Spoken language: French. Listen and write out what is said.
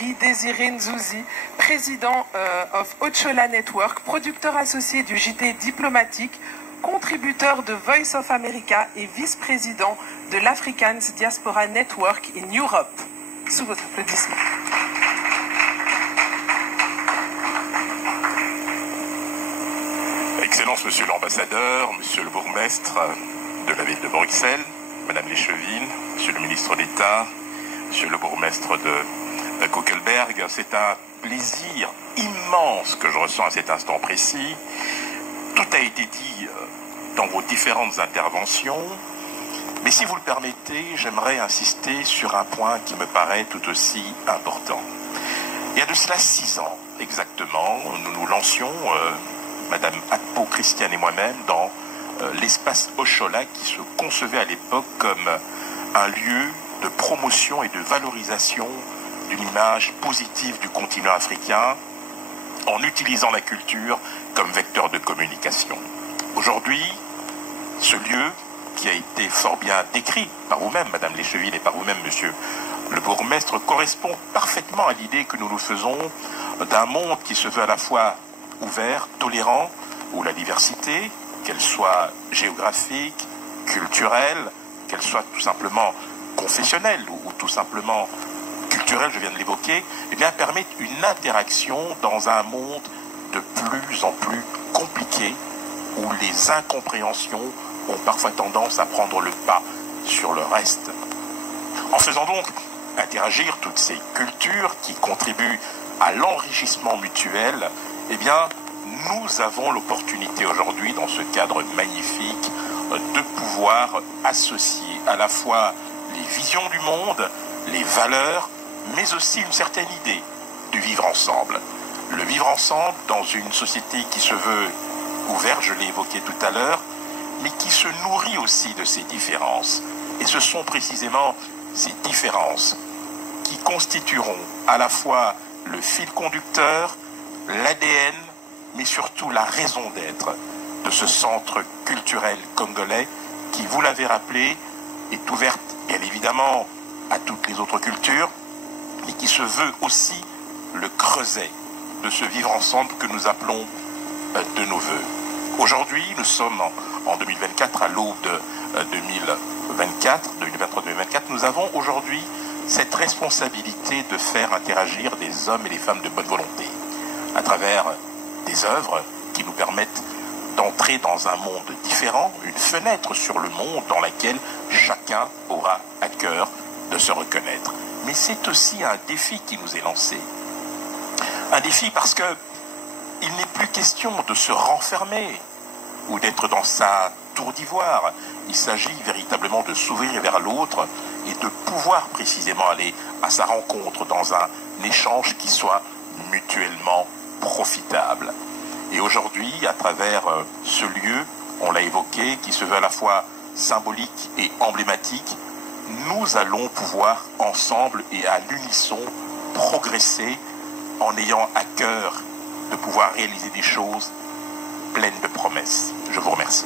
Désiré Nzouzi, président of Ochola Network, producteur associé du JT Diplomatique, contributeur de Voice of America et vice-président de l'Afrikaans Diaspora Network in Europe. Sous votre applaudissement. Excellence, Monsieur l'ambassadeur, Monsieur le bourgmestre de la ville de Bruxelles, Madame Leschevin, Monsieur le ministre d'État, Monsieur le bourgmestre de Koekelberg, c'est un plaisir immense que je ressens à cet instant précis. Tout a été dit dans vos différentes interventions, mais si vous le permettez, j'aimerais insister sur un point qui me paraît tout aussi important. Il y a de cela 6 ans exactement, nous nous lancions, Madame Akpo, Christiane et moi-même, dans l'espace Ochola qui se concevait à l'époque comme un lieu de promotion et de valorisation d'une image positive du continent africain en utilisant la culture comme vecteur de communication. Aujourd'hui, ce lieu, qui a été fort bien décrit par vous-même, Madame Leschevin, et par vous-même, Monsieur le bourgmestre, correspond parfaitement à l'idée que nous nous faisons d'un monde qui se veut à la fois ouvert, tolérant, où la diversité, qu'elle soit géographique, culturelle, qu'elle soit tout simplement confessionnelle ou tout simplement culturelle, je viens de l'évoquer, eh bien, permet une interaction dans un monde de plus en plus compliqué, où les incompréhensions ont parfois tendance à prendre le pas sur le reste. En faisant donc interagir toutes ces cultures qui contribuent à l'enrichissement mutuel, eh bien, nous avons l'opportunité aujourd'hui, dans ce cadre magnifique, de pouvoir associer à la fois les visions du monde, les valeurs, mais aussi une certaine idée du vivre ensemble. Le vivre ensemble dans une société qui se veut ouverte, je l'ai évoqué tout à l'heure, mais qui se nourrit aussi de ces différences. Et ce sont précisément ces différences qui constitueront à la fois le fil conducteur, l'ADN, mais surtout la raison d'être de ce centre culturel congolais qui, vous l'avez rappelé, est ouverte bien évidemment à toutes les autres cultures, mais qui se veut aussi le creuset de ce vivre ensemble que nous appelons de nos voeux. Aujourd'hui, nous sommes en 2024, à l'aube de 2023-2024, nous avons aujourd'hui cette responsabilité de faire interagir des hommes et des femmes de bonne volonté à travers des œuvres qui nous permettent d'entrer dans un monde différent, une fenêtre sur le monde dans laquelle chacun aura à cœur de se reconnaître. Mais c'est aussi un défi qui nous est lancé. Un défi parce que il n'est plus question de se renfermer ou d'être dans sa tour d'ivoire. Il s'agit véritablement de s'ouvrir vers l'autre et de pouvoir précisément aller à sa rencontre dans un échange qui soit mutuellement profitable. Et aujourd'hui, à travers ce lieu, on l'a évoqué, qui se veut à la fois symbolique et emblématique, nous allons pouvoir ensemble et à l'unisson progresser en ayant à cœur de pouvoir réaliser des choses pleines de promesses. Je vous remercie.